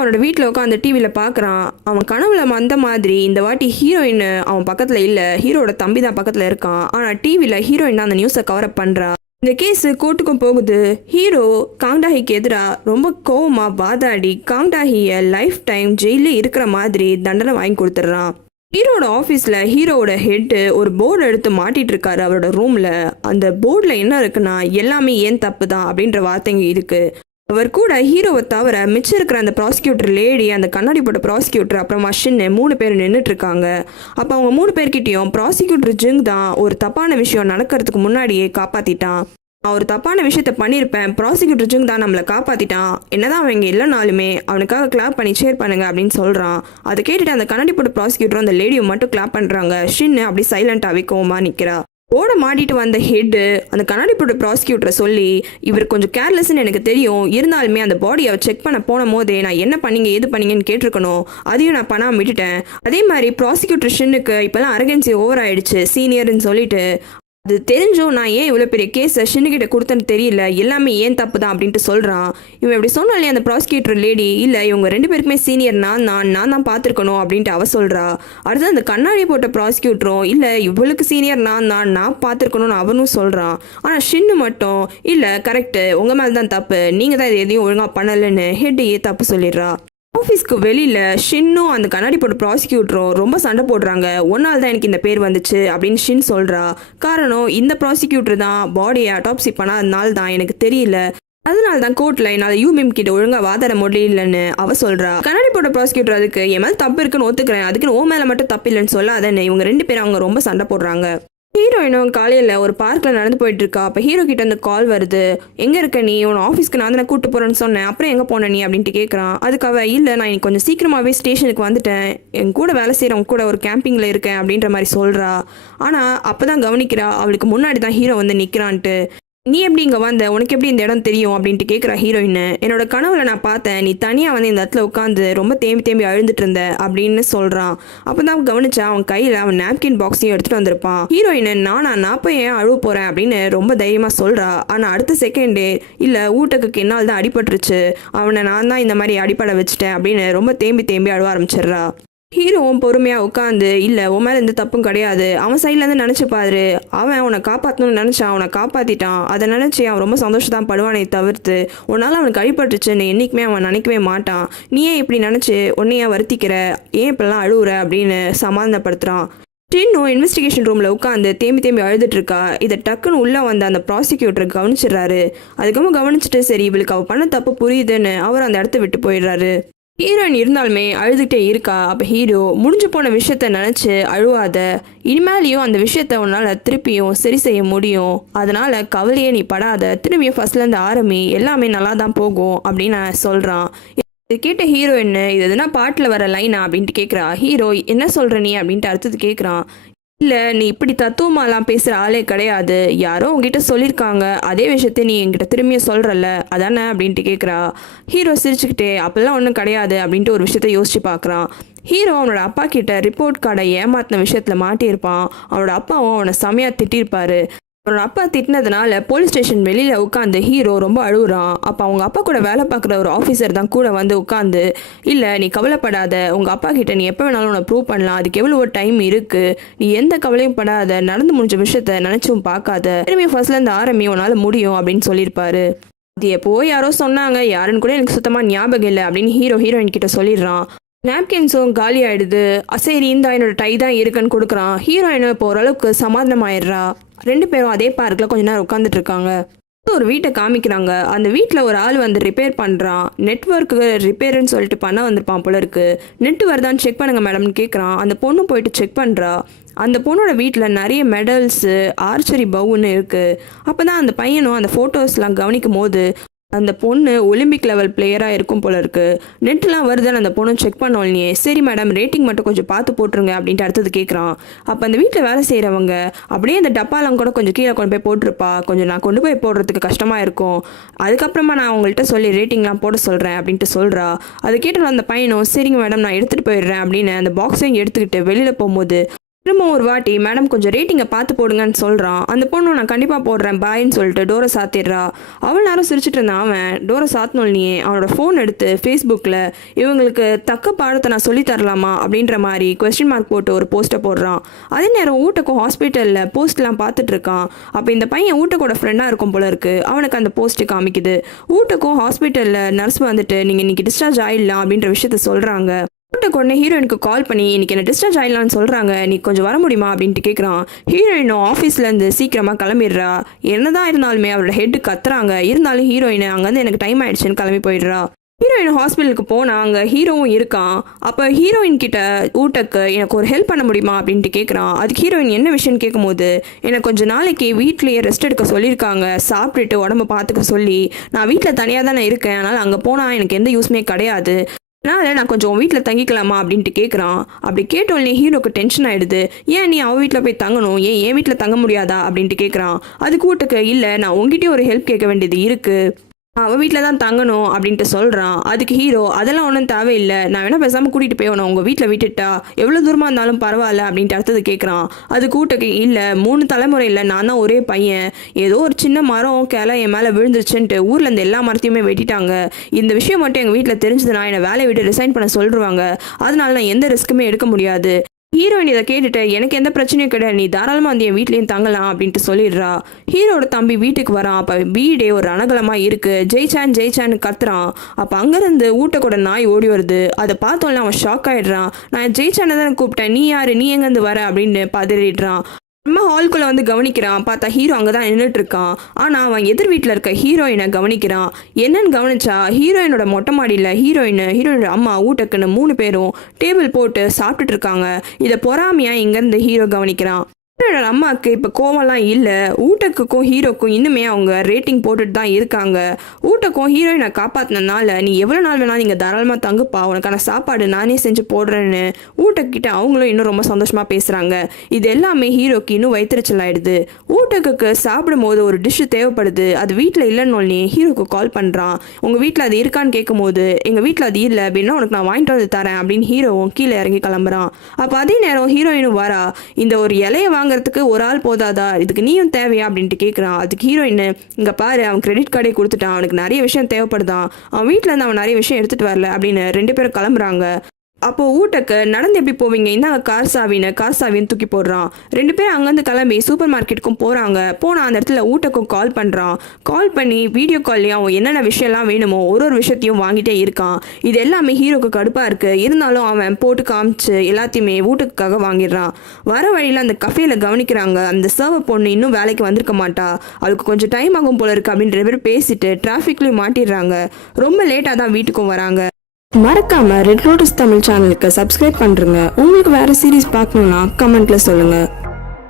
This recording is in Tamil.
அவனோட வீட்டில் உட்காந்து டிவியில் பார்க்குறான். அவன் கனவுல வந்த மாதிரி இந்த வாட்டி ஹீரோயின் அவன் பக்கத்தில் இல்லை, ஹீரோட தம்பி தான் பக்கத்தில் இருக்கான். ஆனால் டிவியில் ஹீரோயின் தான் அந்த நியூஸை கவர் அப் பண்ணுறா. இந்த கேஸு கோர்ட்டுக்கும் போகுது. ஹீரோ காங்டாஹிக்கு எதிராக ரொம்ப கோவமாக வாதாடி காங்டாஹியை லைஃப் டைம் ஜெயிலே இருக்கிற மாதிரி தண்டனை வாங்கி கொடுத்துட்றான். ஹீரோட ஆஃபீஸில் ஹீரோவோட ஹெட்டு ஒரு போர்டு எடுத்து மாட்டிட்டு இருக்காரு அவரோட ரூமில். அந்த போர்டில் என்ன இருக்குன்னா, எல்லாமே ஏன் தப்பு தான் அப்படின்ற வார்த்தைங்க இருக்குது. அவர் கூட ஹீரோவை தவிர மிச்சம் இருக்கிற அந்த ப்ராசிக்யூட்டர் லேடி, அந்த கண்ணாடி போட்ட ப்ராசிக்யூட்டர், அப்புறம் மஷின்னு 3 பேர் நின்றுட்டு இருக்காங்க. அப்போ அவங்க 3 பேர்கிட்டையும் ப்ராசிக்யூட்டர் ஜிங் தான் ஒரு தப்பான விஷயம் நடக்கிறதுக்கு முன்னாடியே காப்பாற்றிட்டான். நான் ஒரு தப்பான விஷயத்த பண்ணியிருப்பேன், ப்ராசிக்யூட்டர் ஜிங் தான் நம்மளை காப்பாற்றிட்டான், என்னதான் அவங்க இல்லைனாலுமே அவனுக்காக கிளாப் பண்ணி ஷேர் பண்ணுங்க அப்படின்னு சொல்கிறான். அதை கேட்டுட்டு அந்த கண்ணாடி போட்ட ப்ராசிக்யூட்டர் அந்த லேடியை மட்டும் கிளாப் பண்ணுறாங்க. ஷின்னு அப்படி சைலண்டாகவே கோவமா நிற்கிறா. ஓட மாட்டிட்டு வந்த ஹெட்டு அந்த கண்ணாடி போட்ட ப்ராசிக்யூட்டரை சொல்லி, இவர் கொஞ்சம் கேர்லெஸ்ன்னு எனக்கு தெரியும், இருந்தாலுமே அந்த பாடியை செக் பண்ண போன போதே நான் என்ன பண்ணீங்க எது பண்ணீங்கன்னு கேட்டிருக்கணும், அதையும் நான் பண்ணாமல் விட்டுட்டேன். அதே மாதிரி ப்ராசிக்யூட்டர் ஷின்னுக்கு இப்போல்லாம் அரகன்சி ஓவர் ஆயிடுச்சு சீனியர்னு சொல்லிட்டு, அது தெரிஞ்சும் நான் ஏன் இவ்வளோ பெரிய கேஸை ஷின்னுக்கிட்ட கொடுத்தேன்னு தெரியல, எல்லாமே ஏன் தப்பு தான் அப்படின்ட்டு சொல்கிறான். இவன் இப்படி சொன்னாலே அந்த ப்ராசிக்யூட்டர் லேடி, இல்லை இவங்க 2 பேருக்குமே சீனியர் நான் தான் பார்த்துருக்கணும் அப்படின்ட்டு அவ சொல்கிறா. அடுத்து அந்த கண்ணாடி போட்ட ப்ராசிக்யூட்டரும், இல்லை இவளுக்கு சீனியர் நான் பார்த்துருக்கணும்னு அவனும் சொல்கிறான். ஆனால் ஷின்னு மட்டும், இல்லை கரெக்டு, உங்கள் மேலே தான் தப்பு, நீங்கள் தான் இது எதையும் ஒழுங்காக பண்ணலைன்னு ஹெட்டையே தப்பு சொல்லிடுறா. ஆஃபீஸ்க்கு வெளியில் ஷின்னும் அந்த கண்ணாடி போட்ட ப்ராசிக்யூட்டரும் ரொம்ப சண்டை போடுறாங்க. ஒன்றால் தான் எனக்கு இந்த பேர் வந்துச்சு அப்படின்னு ஷின் சொல்கிறா. காரணம், இந்த ப்ராசிக்யூட்டர் தான் பாடியை அட்டாப்சி பண்ணாதனால தான் எனக்கு தெரியல, அதனால தான் கோர்ட்டில் என்னால் யூமிம் கிட்ட ஒழுங்காக வாதாட முடியலன்னு அவ சொல்கிறா. கண்ணாடி போட்ட ப்ராசிக்யூட்டர், அதுக்கு என் மேலே தப்பு இருக்குன்னு ஒத்துக்கிறேன், அதுக்குன்னு ஓ மேலே மட்டும் தப்பு இல்லைன்னு சொல்லாதன்னு இவங்க 2 பேரும் அவங்க ரொம்ப சண்டை போடுறாங்க. ஹீரோயினும் காலையில் ஒரு பார்க்கில் நடந்து போயிட்டு இருக்கா. அப்போ ஹீரோ கிட்ட வந்து கால் வருது. எங்கே இருக்க நீ, உன் ஆஃபீஸ்க்கு நான் தானே கூப்பிட்டு போகிறேன்னு சொன்னேன், அப்புறம் எங்கே போன நீ அப்படின்ட்டு கேட்குறான். அதுக்காக, இல்லை நான் இன்னைக்கு கொஞ்சம் சீக்கிரமாகவே ஸ்டேஷனுக்கு வந்துட்டேன், என் கூட வேலை செய்கிறவங்க கூட ஒரு கேம்பிங்கில் இருக்கேன் அப்படின்ற மாதிரி சொல்கிறா. ஆனால் அப்போ தான் கவனிக்கிறா அவளுக்கு முன்னாடி தான் ஹீரோ வந்து நிற்கிறான்ட்டு. நீ எப்படி இங்கே வந்த, உனக்கு எப்படி இந்த இடம் தெரியும் அப்படின்ட்டு கேட்குறா ஹீரோயின். என்னோட கனவுல நான் பார்த்தேன், நீ தனியாக வந்து இந்த இடத்துல உட்காந்து ரொம்ப தேம்பி அழுதுட்டு இருந்த அப்படின்னு சொல்கிறான். அப்போ தான் கவனிச்சா அவன் கையில் அவன் நாப்கின் பாக்ஸையும் எடுத்துகிட்டு வந்திருப்பான். ஹீரோயின், நான் போய் ஏன் அழுவ போகிறேன் அப்படின்னு ரொம்ப தைரியமாக சொல்கிறா. ஆனால் அடுத்த செகண்டே, இல்லை ஊட்டக்கு என்னால் தான் அடிபட்டுருச்சு, அவனை நான் தான் இந்த மாதிரி அடிப்படை வச்சுட்டேன் அப்படின்னு ரொம்ப தேம்பி அழுவ ஆரம்பிச்சிடுறா. ஹீரோவும் பொறுமையாக உட்காந்து, இல்லை உன் மேலே எந்த தப்பும் கிடையாது, அவன் சைட்லேருந்து நினச்சி பாரு, அவன் உன்னை காப்பாற்றணும்னு நினச்சான், அவனை காப்பாற்றிட்டான், அதை நினச்சி அவன் ரொம்ப சந்தோஷத்தான் படுவானே தவிர்த்து உன்னால் அவனுக்கு அடிபட்டுச்சுன்னு என்றைக்குமே அவன் நினைக்கவே மாட்டான். நீ ஏன் இப்படி நினச்சி உன்னையே வருத்திக்கிற, ஏன் இப்படிலாம் அழுவுற அப்படின்னு சமாதானப்படுத்துகிறான். ஷின்னும் இன்வெஸ்டிகேஷன் ரூமில் உட்காந்து தேம்பி அழுதுட்டு இருக்கா. இதை டக்குன்னு உள்ளே வந்த அந்த ப்ராசிக்யூட்டர் கவனிச்சிடுறாரு. அதுக்கப்புறம் கவனிச்சுட்டு, சரி இவளுக்கு அவள் பண்ண தப்பு புரியுதுன்னு அவர் அந்த இடத்த விட்டு போயிடுறாரு. ஹீரோயின் இருந்தாலுமே அழுதுகிட்டே இருக்கா. அப்போ ஹீரோ, முடிஞ்சு போன விஷயத்த நினச்சி அழுவாத, இனிமேலையும் அந்த விஷயத்த உன்னால் திருப்பியும் சரி செய்ய முடியும், அதனால் கவலையே நீ படாத, திரும்பியும் ஃபர்ஸ்ட்லேருந்து ஆரம்பி, எல்லாமே நல்லா தான் போகும் அப்படின்னு நான் சொல்கிறான். இது கேட்ட ஹீரோயின், இது எதுனா பாட்டில் வர லைனா அப்படின்ட்டு கேட்குறா. ஹீரோ, என்ன சொல்கிற நீ அப்படின்ட்டு அடுத்தது கேட்குறான். இல்லை நீ இப்படி தத்துவமாலாம் பேசுகிற ஆளே கிடையாது, யாரோ உங்ககிட்ட சொல்லியிருக்காங்க, அதே விஷயத்த நீ என்கிட்ட திரும்பியும் சொல்கிறல்ல அதானே அப்படின்ட்டு கேட்குறா. ஹீரோ சிரிச்சுக்கிட்டே, அப்பெல்லாம் ஒன்றும் கிடையாது அப்படின்ட்டு ஒரு விஷயத்த யோசிச்சு பார்க்குறான். ஹீரோ அவனோட அப்பா கிட்ட ரிப்போர்ட் கார்டை ஏமாத்தின விஷயத்தில் மாட்டியிருப்பான். அவனோட அப்பாவும் அவனை செமையாக திட்டிருப்பாரு. அவனோட அப்பா திட்டினதுனால போலீஸ் ஸ்டேஷன் வெளியில் உட்காந்து ஹீரோ ரொம்ப அழுகுறான். அப்போ அவங்க அப்பா கூட வேலை பார்க்குற ஒரு ஆஃபீஸர் தான் கூட வந்து உட்காந்து, இல்லை நீ கவலைப்படாத, உங்கள் அப்பா கிட்ட நீ எப்போ வேணாலும் உன்னை ப்ரூவ் பண்ணலாம், அதுக்கு எவ்வளோ ஒரு டைம் இருக்குது, நீ எந்த கவலையும் படாத, நடந்து முடிஞ்ச விஷயத்த நினச்சும் பார்க்காத, திரும்பி ஃபர்ஸ்ட்லேருந்து ஆரம்பி, உன்னால் முடியும் அப்படின்னு சொல்லியிருப்பாரு. அது எப்போ யாரோ சொன்னாங்க, யாருன்னு கூட எனக்கு சுத்தமாக ஞாபகம் இல்லை அப்படின்னு ஹீரோயின் கிட்ட சொல்லிடுறான். நாப்கின்ஸும் காலி ஆகிடுது. சரி இந்த என்னோட டை தான் இருக்குன்னு கொடுக்குறான். ஹீரோயினும் இப்போ ஓரளவுக்கு சமாதானம் ஆயிடுறா. 2 பேரும் அதே பார்க்கில் கொஞ்ச நேரம் உட்காந்துட்டு இருக்காங்க. ஒரு வீட்டை காமிக்கிறாங்க. அந்த வீட்டில் ஒரு ஆள் வந்து ரிப்பேர் பண்ணுறான். நெட்வொர்க்கு ரிப்பேர்னு சொல்லிட்டு பண்ண வந்திருப்பான் போல இருக்கு. நெட்டு வருதான்னு செக் பண்ணுங்க மேடம்னு கேட்குறான். அந்த பொண்ணு போயிட்டு செக் பண்ணுறா. அந்த பொண்ணோட வீட்டில் நிறைய மெடல்ஸு, ஆர்ச்சரி பவுன்னு இருக்குது. அப்போ தான் அந்த பையனும் அந்த ஃபோட்டோஸ்லாம் கவனிக்கும் போது அந்த பொண்ணு ஒலிம்பிக் லெவல் பிளேயராக இருக்கும் போல இருக்கு. நெட்லாம் வருதுன்னு அந்த பொண்ணு செக் பண்ணோன்னே, சரி மேடம் ரேட்டிங் மட்டும் கொஞ்சம் பார்த்து போட்டுருங்க அப்படின்ட்டு அடுத்தது கேட்குறான். அப்போ அந்த வீட்டில் வேலை செய்கிறவங்க, அப்படியே அந்த டப்பாலாம் கூட கொஞ்சம் கீழே கொண்டு போய் போட்டிருப்பா, கொஞ்சம் நான் கொண்டு போய் போடுறதுக்கு கஷ்டமாக இருக்கும், அதுக்கப்புறமா நான் அவங்கள்ட்ட சொல்லி ரேட்டிங்லாம் போட சொல்கிறேன் அப்படின்ட்டு சொல்கிறா. அது கேட்டு அந்த பையனும், சரிங்க மேடம் நான் எடுத்துகிட்டு போயிடுறேன் அப்படின்னு அந்த பாக்ஸையும் எடுத்துக்கிட்டு வெளியில் போகும்போது திரும்ப ஒரு வாட்டி மேடம் கொஞ்சம் ரேட்டிங்கை பார்த்து போடுங்கன்னு சொல்கிறான். அந்த பொண்ணு நான் கண்டிப்பாக போடுறேன் பாயின்னு சொல்லிட்டு டோரை சாத்திடுறா. அவள் நேரம் சிரிச்சிட்டு இருந்தான். அவன் டோரை சாத்தினோடனே அவனோட ஃபோன் எடுத்து ஃபேஸ்புக்கில் இவங்களுக்கு தக்க பாடத்தை நான் சொல்லி தரலாமா அப்படின்ற மாதிரி கொஸ்டின் மார்க் போட்டு ஒரு போஸ்ட்டை போடுறான். அதே நேரம் ஊட்டக்கும் ஹாஸ்பிட்டலில் போஸ்ட்லாம் பார்த்துட்டு இருக்கான். அப்போ இந்த பையன் ஊட்டக்கோட ஃப்ரெண்டாக இருக்கும் போல இருக்கு. அவனுக்கு அந்த போஸ்ட்டு காமிக்குது. ஊட்டக்கும் ஹாஸ்பிட்டலில் நர்ஸ் வந்துட்டு நீங்கள் இன்னைக்கு டிஸ்சார்ஜ் ஆயிடலாம் அப்படின்ற விஷயத்த சொல்கிறாங்க. ஊட்டக்கு உடனே ஹீரோயினுக்கு கால் பண்ணி இன்னைக்கு என்ன டிஸ்சார்ஜ் ஆயிடலான்னு சொல்கிறாங்க, நீ கொஞ்சம் வர முடியுமா அப்படின்ட்டு கேட்குறான். ஹீரோயினும் ஆஃபீஸ்லேருந்து சீக்கிரமாக கிளம்பிடுறா. என்னதான் இருந்தாலுமே அவரோட ஹெட்டு கத்துறாங்க. இருந்தாலும் ஹீரோயின் அங்கேருந்து எனக்கு டைம் ஆயிடுச்சுன்னு கிளம்பி போயிடுறா. ஹீரோயின் ஹாஸ்பிட்டலுக்கு போனால் அங்கே ஹீரோவும் இருக்கான். அப்போ ஹீரோயின் கிட்ட ஊட்டக்கு எனக்கு ஒரு ஹெல்ப் பண்ண முடியுமா அப்படின்ட்டு கேட்குறான். அதுக்கு ஹீரோயின் என்ன விஷயம்னு கேட்கும்போது எனக்கு கொஞ்சம் நாளைக்கு வீட்லேயே ரெஸ்ட் எடுக்க சொல்லியிருக்காங்க, சாப்பிட்டுட்டு உடம்பு பார்த்துக்க சொல்லி. நான் வீட்டில் தனியாக தானே இருக்கேன், அதனால் அங்கே போனால் எனக்கு எந்த யூஸ்மே கிடையாது, அதனால் நான் கொஞ்சம் வீட்டில் தங்கிக்கலாமா அப்படின்ட்டு கேட்குறான். அப்படி கேட்டோடனே ஹீரோக்கு டென்ஷன் ஆகிடுது. ஏன் நீ அவள் வீட்டில் போய் தங்கணும், ஏன் என் வீட்டில் தங்க முடியாதா அப்படின்ட்டு கேட்குறான். அதுக்கு ஊட்டக்கு இல்லை நான் உங்ககிட்டயே ஒரு ஹெல்ப் கேட்க வேண்டியது இருக்குது, அவள் வீட்டில் தான் தங்கணும் அப்படின்ட்டு சொல்கிறான். அதுக்கு ஹீரோ அதெல்லாம் ஒன்றும் தேவையில்லை, நான் வேணால் பேசாமல் கூட்டிகிட்டு போய் உங்கள் வீட்டில் விட்டுட்டா எவ்வளோ தூரமாக இருந்தாலும் பரவாயில்ல அப்படின்ட்டு அடுத்தது கேட்குறான். அது கூட்டக்கு இல்லை 3 தலைமுறையில் நான் தான் ஒரே பையன், ஏதோ ஒரு சின்ன மரம் கிளை என் மேலே விழுந்துருச்சுன்ட்டு ஊர்லேருந்து எல்லா மரத்தையுமே வெட்டிட்டாங்க. இந்த விஷயம் மட்டும் எங்கள் வீட்டில் தெரிஞ்சதுன்னா என்னை வேலையை விட்டு ரிசைன் பண்ண சொல்லிடுவாங்க, அதனால நான் எந்த ரிஸ்க்குமே எடுக்க முடியாது. ஹீரோயின் இதை கேட்டுட்டு எனக்கு எந்த பிரச்சனையும் கிடையாது, நீ தாராளமாக வந்து என் வீட்லேயும் தங்கலாம் அப்படின்ட்டு சொல்லிடுறா. ஹீரோட தம்பி வீட்டுக்கு வரான். அப்போ வீடே ஒரு ரணகலமாக இருக்குது. ஜெயிச்சான்னு கத்துறான். அப்போ அங்கேருந்து ஊட்டக்கூட நாய் ஓடி வருது. அதை பார்த்தோன்னே அவன் ஷாக் ஆகிடுறான். நான் ஜெயிச்சானை தான் கூப்பிட்டேன், நீ யார், நீ எங்கேருந்து வர அப்படின்னு பதறிடுறான். நம்ம ஹால்குள்ளே வந்து கவனிக்கிறான். பார்த்தா ஹீரோ அங்கே தான் நின்றுட்டு இருக்கான். ஆனால் அவன் எதிர் வீட்டில் இருக்க ஹீரோயினை கவனிக்கிறான். என்னன்னு கவனிச்சா ஹீரோயினோட மொட்டை மாடியில் ஹீரோயினோட அம்மா ஊட்டக்குன்னு 3 பேரும் டேபிள் போட்டு சாப்பிட்டுட்டு இருக்காங்க. இதை பொறாமையாக இங்கேருந்து ஹீரோ கவனிக்கிறான். ஹீரோட அம்மாவுக்கு இப்போ கோவம்லாம் இல்லை. ஊட்டக்குக்கும் ஹீரோக்கும் இன்னுமே அவங்க ரேட்டிங் போட்டுட்டு தான் இருக்காங்க. ஊட்டக்கும் ஹீரோயினை காப்பாற்றினால நீ எவ்வளோ நாள் வேணாலும் நீங்கள் தாராளமாக தங்குப்பா, உனக்கான சாப்பாடு நானே செஞ்சு போடுறேன்னு ஊட்டக்கிட்ட அவங்களும் இன்னும் ரொம்ப சந்தோஷமாக பேசுகிறாங்க. இது எல்லாமே ஹீரோக்கு இன்னும் வயிற்றுச்சல் ஆயிடுது. ஊட்டக்கு சாப்பிடும் போது ஒரு டிஷ்ஷு தேவைப்படுது. அது வீட்டில் இல்லைன்னு ஹீரோக்கு கால் பண்ணுறான். உங்கள் வீட்டில் அது இருக்கான்னு கேட்கும்போது எங்கள் வீட்டில் அது இல்லை அப்படின்னா உனக்கு நான் வாங்கிட்டு வந்து தரேன் அப்படின்னு ஹீரோவும் கீழே இறங்கி கிளம்புறான். அப்போ அதே நேரம் ஹீரோயினும் வரா. இந்த ஒரு இலையை வாங்குறதுக்கு ஒரு ஆள் போதாதா, இதுக்கு நீயும் தேவையா அப்படின்ட்டு கேட்குறான். அதுக்கு ஹீரோயின் இங்கே பாரு அவன் கிரெடிட் கார்டே கொடுத்துட்டான், அவனுக்கு நிறைய விஷயம் தேவைப்படுதான், அவன் வீட்டில் இருந்து அவன் நிறைய விஷயம் எடுத்துகிட்டு வரல அப்படின்னு 2 பேரும் கிளம்புறாங்க. அப்போது ஊட்டக்கு நடந்து எப்படி போவீங்க, இந்தாங்க கார் சாவின்னு தூக்கி போடுறான். 2 பேரும் அங்கேருந்து கிளம்பி சூப்பர் மார்க்கெட்டுக்கும் போகிறாங்க. போனால் அந்த இடத்துல ஊட்டக்கும் கால் பண்ணுறான். கால் பண்ணி வீடியோ கால்லையும் அவன் என்னென்ன விஷயம்லாம் வேணுமோ ஒரு விஷயத்தையும் வாங்கிட்டே இருக்கான். இது எல்லாமே ஹீரோக்கு கடுப்பாக இருக்குது. இருந்தாலும் அவன் போட்டு காமிச்சு எல்லாத்தையுமே ஊட்டக்காக வாங்கிடுறான். வர வழியில் அந்த கஃபேல கவனிக்கிறாங்க. அந்த சர்வர் பொண்ணு இன்னும் வேலைக்கு வந்திருக்க மாட்டா, அவளுக்கு கொஞ்சம் டைம் ஆகும் போல இருக்கு அப்படின்னு 2 பேர் பேசிட்டு டிராஃபிக்லேயும் மாட்டிடுறாங்க. ரொம்ப லேட்டாக தான் வீட்டுக்கும் வராங்க. மறக்காம ரெட் லோட்டஸ் தமிழ் சேனலுக்கு சப்ஸ்கிரைப் பண்ணுங்க. உங்களுக்கு வேற சீரிஸ் பார்க்கணும்னா கமெண்ட்ல சொல்லுங்க.